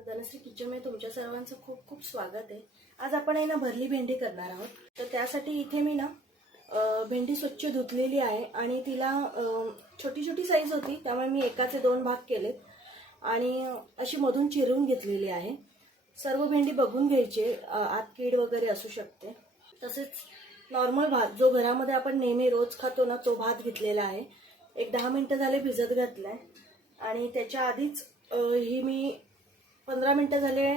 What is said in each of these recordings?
धनश्री किचनमध्ये तुमच्या सर्वांचं खूप खूप स्वागत आहे. आज आपण आहे ना भरली भेंडी करणार आहोत. तर त्यासाठी इथे मी ना भेंडी स्वच्छ धुतलेली आहे आणि तिला छोटी छोटी साईज होती त्यामुळे मी एकाचे दोन भाग केले. आणि अशी मधून चिरून घेतलेली आहे. सर्व भेंडी बघून घ्यायची आत कीड वगैरे असू शकते. तसेच नॉर्मल भात जो घरामध्ये आपण नेहमी रोज खातो ना तो भात घेतलेला आहे. एक दहा मिनटं झाले भिजत घातलाय. आणि त्याच्या आधीच ही मी पंधरा मिनटं झाले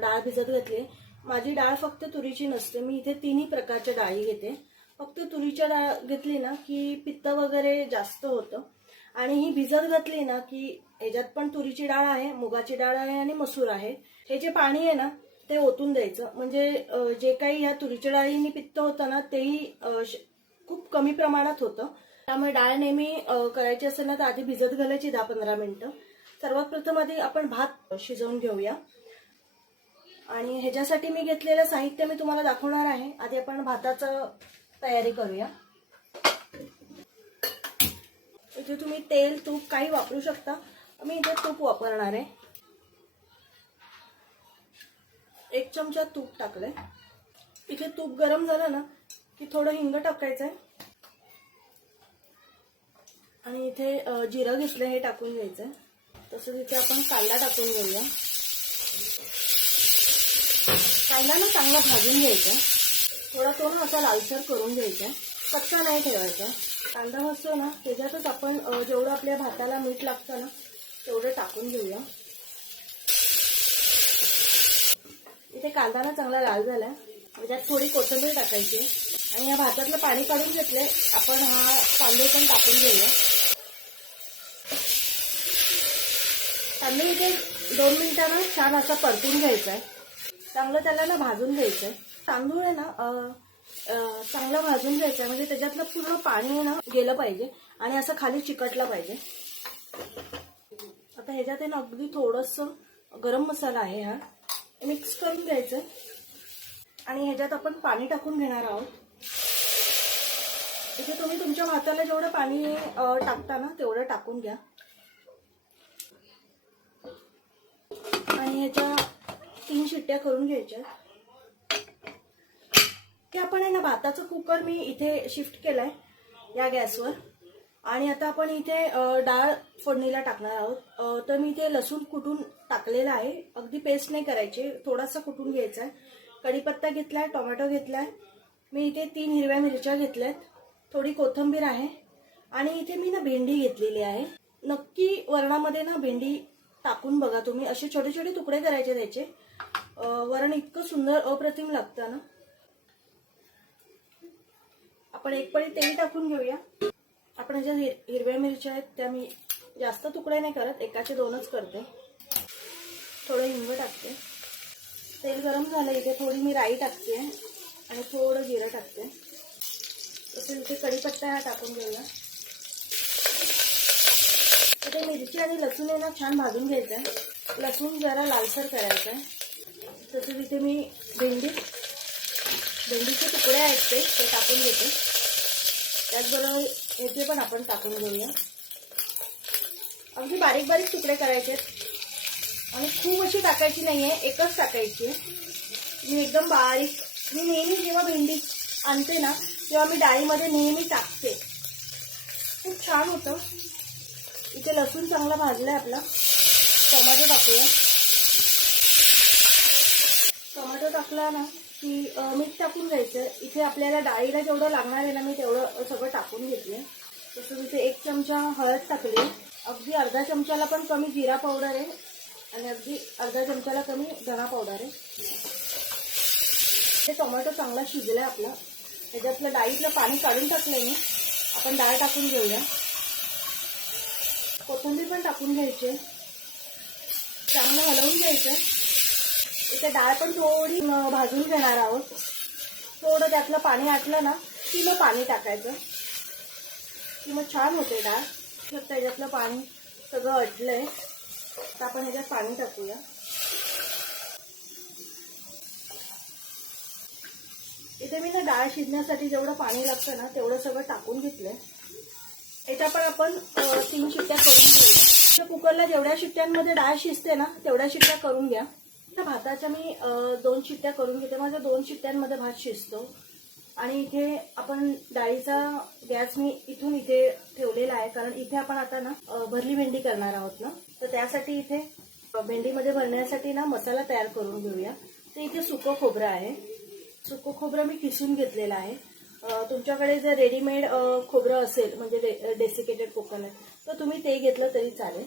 डाळ भिजत घातली. माझी डाळ फक्त तुरीची नसते. मी इथे तिन्ही प्रकारच्या डाळी घेते. फक्त तुरीच्या डाळ घेतली ना की पित्त वगैरे जास्त होतं. आणि ही भिजत घातली ना की ह्याच्यात पण तुरीची डाळ आहे मुगाची डाळ आहे आणि मसूर आहे. हे जे पाणी आहे ना ते ओतून द्यायचं. म्हणजे जे काही ह्या तुरीच्या डाळीने पित्त होतं ना तेही खूप कमी प्रमाणात होतं. त्यामुळे डाळ नेहमी करायची असेल ना तर आधी भिजत घालायची दहा पंधरा मिनिटं. सर्वात प्रथम आधी आपण भात शिजवून घेऊया. आणि ह्याच्यासाठी मी घेतलेलं साहित्य मी तुम्हाला दाखवणार आहे. आधी आपण भाताचं तयारी करूया. इथे तुम्ही तेल तूप काही वापरू शकता. मी इथे तूप वापरणार आहे. एक चमचा तूप टाकलंय. इथे तूप गरम झालं ना की थोडं हिंग टाकायचं आहे आणि इथे जिरं घेतलं हे टाकून घ्यायचं आहे तसंच इथे आपण कांदा टाकून घेऊया. कांदा ना चांगला भाजून घ्यायचा. थोडा तो ना असा लालसर करून घ्यायचा. कच्चा नाही ठेवायचा. कांदा असतो ना त्याच्यातच आपण जेवढं आपल्या भाताला मीठ लागतं ना तेवढं टाकून घेऊया. इथे कांदा ना चांगला लाल झाला. त्याच्यात थोडी कोथिंबीर टाकायची. आणि या भातातलं पाणी काढून घेतलंय आपण हा कांदे पण टाकून घेऊया. तांदूळ इथे दोन मिनिटानं छान असा परतून घ्यायचा आहे चांगलं त्याला ना भाजून घ्यायचं आहे तांदूळ आहे ना चांगलं चांगला भाजून घ्यायचा आहे म्हणजे त्याच्यातलं पूर्ण पाणी आहे ना गेलं पाहिजे. आणि असं खाली चिकटला पाहिजे. आता ह्याच्यात आहे ना अगदी थोडंसं गरम मसाला आहे हा. मिक्स करून घ्यायचं. आणि ह्याच्यात आपण पाणी टाकून घेणार आहोत. इथे तुम्ही तुमच्या भाताला जेवढं पाणी टाकता ना तेवढं टाकून घ्या. आणि ह्याच्या तीन शिट्ट्या करून घ्यायच्या. ते आपण आहे ना भाताचं कुकर मी इथे शिफ्ट केलाय या गॅसवर. आणि आता आपण इथे डाळ फोडणीला टाकणार आहोत. तर मी इथे लसूण कुटून टाकलेला आहे. अगदी पेस्ट नाही करायची थोडासा कुटून घ्यायचा आहे. कढीपत्ता घेतलाय टोमॅटो घेतलाय. मी इथे तीन हिरव्या मिरच्या घेतल्यात. थोडी कोथिंबीर आहे. आणि इथे मी ना भेंडी घेतलेली आहे. नक्की वरणामध्ये ना भेंडी टाकून बघा तुम्ही. असे छोटे छोटे तुकडे करायचे त्याचे. वरण इतकं सुंदर अप्रतिम लागतं ना. आपण एक पळी तेल टाकून घेऊया. आपण ज्या हिर हिरव्या मिरच्या आहेत त्या मी जास्त तुकडे नाही करत. एकाचे दोनच करते. थोडं हिंग टाकते. तेल गरम झालं इथे थोडी मी राई टाकते आणि थोडं जिरं टाकते. तसेच इथे कढीपत्ता हा टाकून घेऊया. इथे मिरची आणि लसूण आहे ना छान भाजून घ्यायचं आहे लसूण जरा लालसर करायचं आहे तसेच इथे मी भेंडी भेंडीचे तुकडे आहेत ते ते टाकून घेते. त्याचबरोबर याचे पण आपण टाकून घेऊया. अगदी बारीक बारीक तुकडे करायचे आहेत. आणि खूप अशी टाकायची नाही आहे एकच टाकायची आहे. मी एकदम बारीक मी नेहमी जेव्हा भेंडी आणते ना तेव्हा मी डाळीमध्ये नेहमी टाकते. खूप छान होतं. इथे लसूण चांगला भाजला आहे आपला. टोमॅटो टाकूया. टोमॅटो टाकला ना की मीठ टाकून घ्यायचं. इथे आपल्याला डाळीला जेवढं लागणार आहे ना मी तेवढं सगळं टाकून घेतले तसं इथे एक चमचा हळद टाकली. अगदी अर्धा चमचाला पण कमी जिरा पावडर आहे. आणि अगदी अर्धा चमचाला कमी धणा पावडर आहे. ते टोमॅटो चांगला शिजलाय आपला. त्याच्यातलं डाळीतलं पाणी काढून टाकलंय मी. आपण डाळ टाकून घेऊया. कोथिंबीर पण टाकून घ्यायची. चांगलं हलवून घ्यायचं. इथे डाळ पण थोडी भाजून घेणार आहोत. थोडं त्यातलं पाणी आटलं ना की मग पाणी टाकायचं. की मग छान होते डाळ. तर त्याच्यातलं पाणी सगळं अटलंय. तर आपण ह्याच्यात पाणी टाकूया. इथे मी ना डाळ शिजण्यासाठी जेवढं पाणी लागतं ना तेवढं सगळं टाकून घेतलंय. याच्या पण आपण तीन शिट्ट्या करून घेऊया त्या कुकरला जेवढ्या शिट्ट्यांमध्ये डाळ शिजते ना तेवढ्या शिट्ट्या करून घ्या. त्या भाताच्या मी दोन शिट्ट्या करून घेते. माझ्या दोन शिट्ट्यांमध्ये भात शिजतो. आणि इथे आपण डाळीचा गॅस मी इथून इथे ठेवलेला आहे. कारण इथे आपण आता ना भरली भेंडी करणार आहोत ना. तर त्यासाठी इथे भेंडीमध्ये भरण्यासाठी ना मसाला तयार करून घेऊया. तर इथे सुकं खोबरं आहे. सुकं खोबरं मी किसून घेतलेलं आहे. तुमच्याकडे जर रेडीमेड खोबरं असेल म्हणजे डेसिकेटेड कोकोनट तर तुम्ही ते घेतलं तरी चालेल.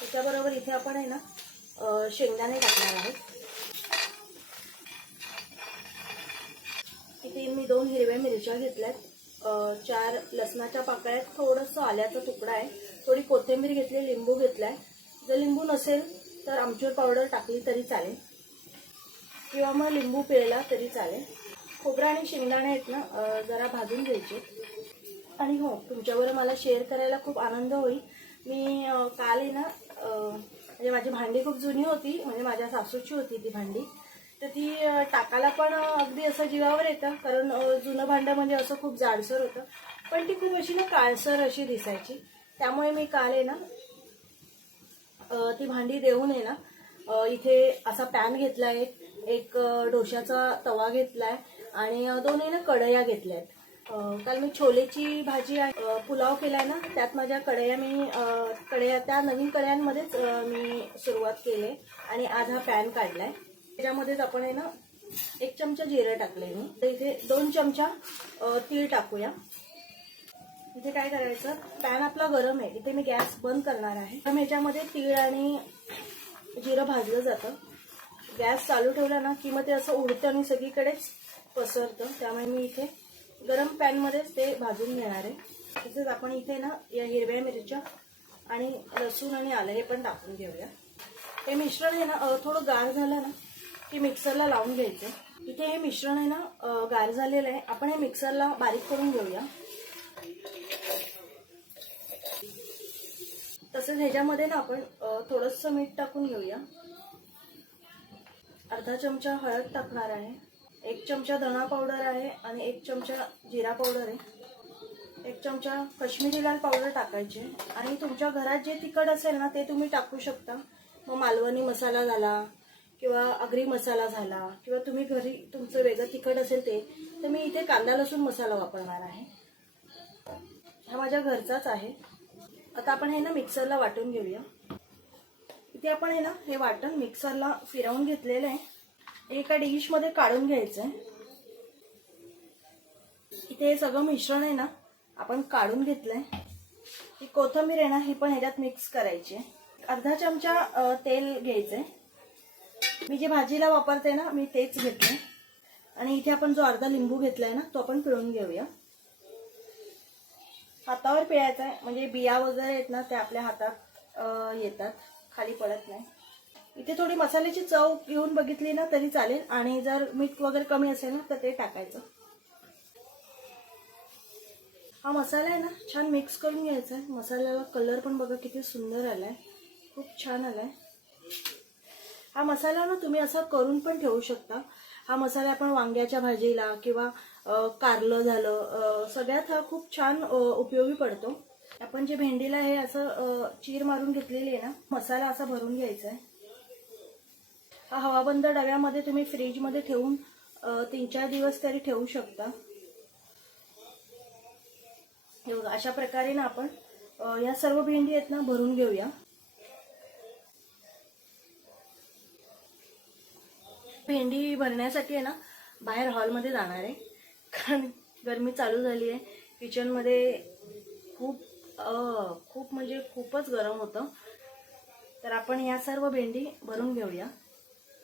त्याच्याबरोबर इथे आपण आहे ना शेंगदाणे टाकणार आहोत. इथे मी दोन हिरव्या मिरच्या घेतल्यात. चार लसणाच्या पाकळ्यात थोडंसं आल्याचा तुकडा आहे. थोडी कोथिंबीर घेतली लिंबू घेतलाय. जर लिंबू नसेल तर आमचूर पावडर टाकली तरी चालेल. किंवा मग लिंबू पिळला तरी चालेल. खोबरा आणि शेंगदाणे आहेत ना जरा भाजून घ्यायचे. आणि हो तुमच्याबरोबर मला शेअर करायला खूप आनंद होईल. मी काल आहे ना म्हणजे माझी भांडी खूप जुनी होती म्हणजे माझ्या सासूची होती ती भांडी. तर ती टाकायला पण अगदी असं जीवावर येतं कारण जुनं भांडं म्हणजे असं खूप जाडसर होतं. पण ती खूप अशी ना काळसर अशी दिसायची. त्यामुळे मी काल आहे ना ती भांडी देऊन आहे ना इथे असा पॅन घेतला आहे एक डोशाचा तवा घेतलाय आणि दोन्ही दोन आहे ना कढया घेतल्यात. काल मी छोलेची भाजी पुलाव केलाय ना त्यात माझ्या कढया मी कढया त्या नवीन कढयांमध्येच मी सुरुवात केली आणि आज हा पॅन काढलाय. त्याच्यामध्येच आपण आहे ना एक चमचा जिरं टाकले मी. तर इथे दोन चमचा तीळ टाकूया. इथे काय करायचं पॅन आपला गरम आहे इथे मी गॅस बंद करणार आहे. तर ह्याच्यामध्ये तीळ आणि जिरं भाजलं जातं. गॅस चालू ठेवला ना की मग ते असं उडतं आणि सगळीकडेच पसरतं. त्यामुळे मी इथे गरम पॅनमध्येच ते भाजून घेणार आहे. तसेच आपण इथे ना या हिरव्या मिरच्या आणि लसूण आणि आलं हे पण टाकून घेऊया. हे मिश्रण आहे ना थोडं गार झालं ना की मिक्सरला लावून घ्यायचं. इथे हे मिश्रण आहे ना गार झालेलं आहे. आपण हे मिक्सरला बारीक करून घेऊया. तसंच ह्याच्यामध्ये ना आपण थोडंसं मीठ टाकून घेऊया. अर्धा चमचा हळद टाकणार आहे. एक चमचा धना पावडर आहे आणि एक चमचा जिरा पावडर आहे. एक चमचा कश्मीरी लाल पावडर टाकायचे. आणि तुमच्या घरात जे तिखट असेल ना ते तुम्ही टाकू शकता. मग मालवणी मसाला झाला किंवा अग्री मसाला झाला किंवा तुम्ही घरी तुमचं वेगळं तिखट असेल ते तर मी इथे कांदा लसूण मसाला वापरणार आहे. हा माझ्या घरचाच आहे. आता आपण हे ना मिक्सरला वाटून घेऊया. इथे आपण हे ना हे वाटण मिक्सरला फिरवून घेतलेलं आहे. एका डिशमध्ये काढून घ्यायचं आहे इथे हे सगळं मिश्रण आहे ना आपण काढून घेतलंय. ही कोथिंबीर आहे ना ही पण ह्याच्यात मिक्स करायची आहे. अर्धा चमचा तेल घ्यायचंय. मी जे भाजीला वापरते ना मी तेच घेतलंय. आणि इथे आपण जो अर्धा लिंबू घेतलाय ना तो आपण पिळून घेऊया. हातावर पिळायचा आहे म्हणजे बिया वगैरे आहेत ना त्या आपल्या हातात येतात खाली पडत नाही. इथे थोडी मसाल्याची चव घेऊन बघितली ना तरी चालेल. आणि जर मीठ वगैरे कमी असेल ना तर ते टाकायचं. हा मसाला आहे ना छान मिक्स करून घ्यायचा आहे. मसाल्याला कलर पण बघा किती सुंदर आलाय. खूप छान आलाय. हा मसाला ना तुम्ही असा करून पण ठेवू शकता. हा मसाला आपण वांग्याच्या भाजीला किंवा कारलं झालं सगळ्यात हा खूप छान उपयोगी पडतो. आपण जे भेंडीला हे असं चीर मारून घेतलेली आहे ना मसाला असा भरून घ्यायचा आहे. हा हवाबंद डब्यामध्ये तुम्ही फ्रीजमध्ये ठेवून तीन चार दिवस तरी ठेवू शकता. हे बघा अशा प्रकारे ना आपण या सर्व भेंडी आहेत ना भरून घेऊया. भेंडी भरण्यासाठी आहे ना बाहेर हॉलमध्ये जाणार आहे. कारण गरमी चालू झाली आहे. किचनमध्ये खूप खूप म्हणजे खूपच गरम होतं. तर आपण या सर्व भेंडी भरून घेऊया.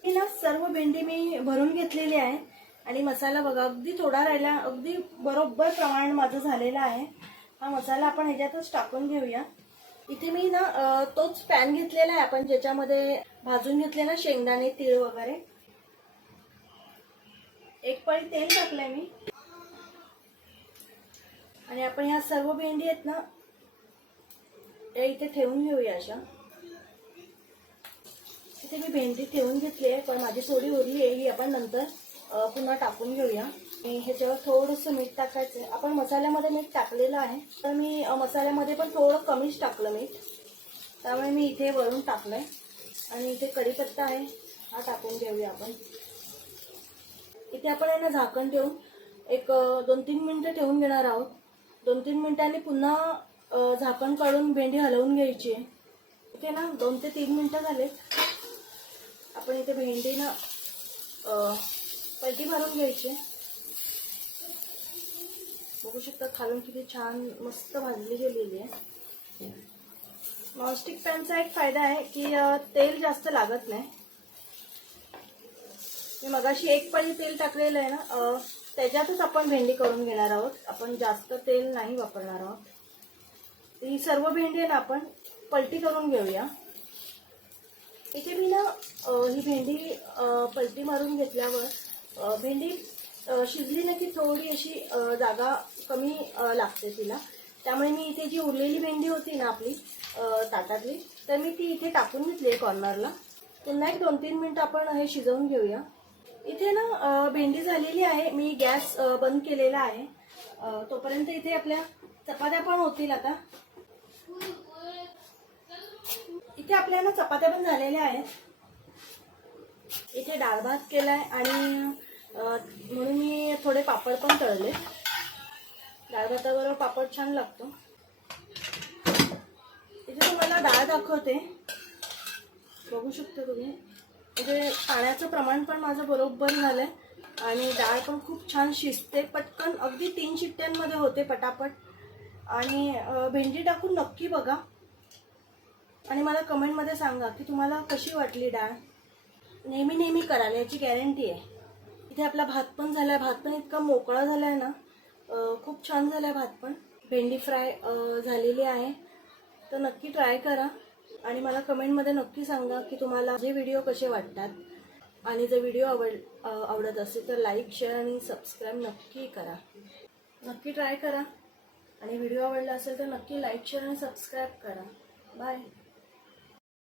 ही ना सर्व भेंडी मी भरून घेतलेली आहे. आणि मसाला बघा अगदी थोडा राहिला अगदी बरोबर प्रमाण माझं झालेलं आहे. हा मसाला आपण ह्याच्यातच टाकून घेऊया. इथे मी ना तोच पॅन घेतलेला आहे आपण ज्याच्यामध्ये भाजून घेतले ना शेंगदाणे तीळ वगैरे. एक पळी तेल टाकलंय मी. आणि आपण ह्या सर्व भेंडी आहेत ना त्या इथे ठेवून घेऊया अशा. इथे मी भेंडी ठेवून घेतली आहे पण माझी थोडी उरली आहे ही आपण नंतर पुन्हा टाकून घेऊया. ह्याच्यावर थोडंसं मीठ टाकायचं आपण मसाल्यामध्ये मीठ टाकलेलं आहे तर मी मसाल्यामध्ये पण थोडं कमीच टाकलं मीठ. त्यामुळे मी इथे वरून टाकलंय. आणि इथे कढीपत्ता आहे हा टाकून घेऊया आपण. इथे आपण आहे ना झाकण ठेवून एक दोन तीन मिनिटं ठेवून घेणार आहोत. दोन तीन मिनिटांनी पुन्हा झाकण काढून भेंडी हलवून घ्यायची आहे. इथे ना दोन ते तीन मिनिटं झालेत. आपण इथे भेंडीनं पलटी मारून घ्यायची. बघू शकता खालून किती छान मस्त भाजली गेलेली आहे. नॉनस्टिक पॅनचा एक फायदा आहे की तेल जास्त लागत नाही. मी मगाशी एक पळी तेल टाकलेलं आहे ना त्याच्यातच आपण भेंडी करून घेणार आहोत. आपण जास्त तेल नाही वापरणार आहोत. ही सर्व भेंडी आहे ना आपण पलटी करून घेऊया. इथे मी ना ही भेंडी पलटी मारून घेतल्यावर भेंडी शिजली ना की थोडी अशी जागा कमी लागते तिला. त्यामुळे मी इथे जी उरलेली भेंडी होती ना आपली ताटातली तर मी ती इथे टाकून घेतली कॉर्नरला पुन्हा एक दोन तीन मिनटं आपण हे शिजवून घेऊया. इथे ना भेंडी झालेली आहे. मी गॅस बंद केलेला आहे. तोपर्यंत इथे आपल्या चपात्या पण होतील आता. इथे आपल्या ना चपात्या पण झालेल्या आहेत. इथे डाळ भात केलाय आणि म्हणून मी थोडे पापड पण तळले. डाळ भाताबरोबर पापड छान लागतो. इथे तुम्हाला डाळ दाखवते. बघू शकता तुम्ही. म्हणजे पाण्याचं प्रमाण पण माझं बरोबर झालंय. आणि डाळ पण खूप छान शिजते. पटकन अगदी तीन शिट्ट्यांमध्ये होते पटापट. आणि भेंडी टाकून नक्की बघा. आणि मला कमेंटमध्ये सांगा की तुम्हाला कशी वाटली डाळ नेहमी नेहमी कराल याची गॅरंटी आहे. इथे आपला भात पण झाला आहे भात पण इतका मोकळा झाला आहे ना खूप छान झाला आहे भात पण भेंडी फ्राय झालेली आहे. तर नक्की ट्राय करा. आणि मला कमेंटमध्ये नक्की सांगा की तुम्हाला जे व्हिडिओ कसे वाटतात. आणि जर व्हिडिओ आवड आवडत असेल तर लाईक शेअर आणि सबस्क्राईब नक्की करा. नक्की ट्राय करा. आणि व्हिडिओ आवडला असेल तर नक्की लाईक शेअर आणि सबस्क्राईब करा. बाय